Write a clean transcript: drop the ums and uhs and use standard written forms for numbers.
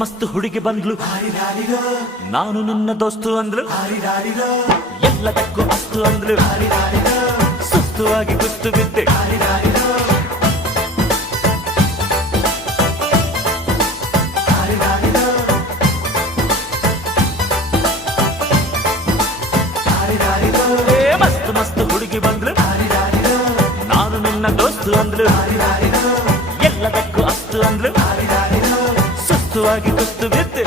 ಮಸ್ತ್ ಹುಡುಗಿ ಬಂದ್ಲು, ನಾನು ನಿನ್ನ ದೋಸ್ತು ಅಂದ್ಲು, ಎಲ್ಲದಕ್ಕೂ ಅಸ್ತು ಅಂದ್ಲು, ಸುಸ್ತುವಾಗಿ ಕುಸ್ತು ಬಿದ್ದೆ. ಮಸ್ತ್ ಮಸ್ತ್ ಹುಡುಗಿ ಬಂದ್ಲು, ನಾನು ನಿನ್ನ ದೋಸ್ತು ಅಂದ್ಲು, ಎಲ್ಲದಕ್ಕೂ ಅಸ್ತು ಅಂದ್ಲು, ಸುಸ್ತುವಾಗಿ ಕುಸ್ತು ಬಿದ್ದೆ.